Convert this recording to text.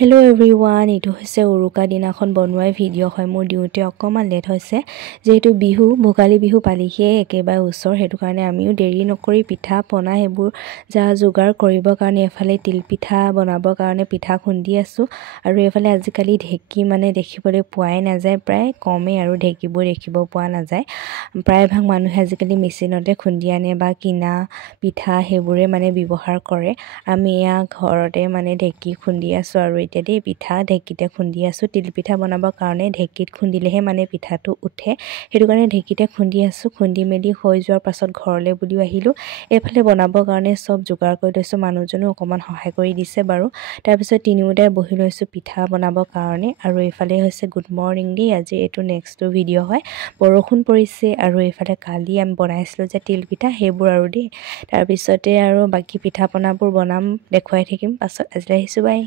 Hello everyone, এইটো হৈছে উৰুকা দিনাখন বনোৱা ভিডিঅ' হয়। মোৰ দিওঁতে অকমান লেট হৈছে যেহেতু বিহু ভোগালী বিহু পালিহিয়ে একেবাৰে ওচৰ, সেইটো কাৰণে আমিও দেৰি নকৰি পিঠা পনা সেইবোৰ যা যোগাৰ কৰিবৰ কাৰণে এফালে তিল পিঠা বনাবৰ কাৰণে পিঠা খুন্দি আছো আৰু এফালে আজিকালি ঢেঁকী মানে দেখিবলৈ পোৱাই নাযায়, প্ৰায় কমেই আৰু ঢেঁকীবোৰ দেখিব পোৱা নাযায়। প্ৰায়ভাগ মানুহে আজিকালি মেচিনতে খুন্দি আনে বা কিনা পিঠা সেইবোৰে মানে ব্যৱহাৰ কৰে। আমি এয়া ঘৰতে মানে ঢেঁকী খুন্দি আছো আৰু এতিয়া দেই পিঠা ঢেঁকীতে খুন্দি আছো। তিল পিঠা বনাবৰ কাৰণে ঢেঁকীত খুন্দিলেহে মানে পিঠাটো উঠে, সেইটো কাৰণে ঢেঁকীতে খুন্দি আছো। খুন্দি মেলি হৈ যোৱাৰ পাছত ঘৰলৈ বুলিও আহিলোঁ। এইফালে বনাবৰ কাৰণে চব যোগাৰ কৰি লৈছোঁ, মানুহজনো অকণমান সহায় কৰি দিছে বাৰু। তাৰপিছত তিনিওটাই বহি লৈছোঁ পিঠা বনাবৰ কাৰণে। আৰু এইফালে হৈছে গুড মৰ্ণিং দেই, আজি এইটো নেক্সট ভিডিঅ' হয়। বৰষুণ পৰিছে আৰু এইফালে কালি আমি বনাইছিলোঁ যে তিল পিঠা সেইবোৰ আৰু দেই। তাৰপিছতে আৰু বাকী পিঠা পনাবোৰ বনাম, দেখুৱাই থাকিম পাছত। আজিলৈ আহিছোঁ, বাই।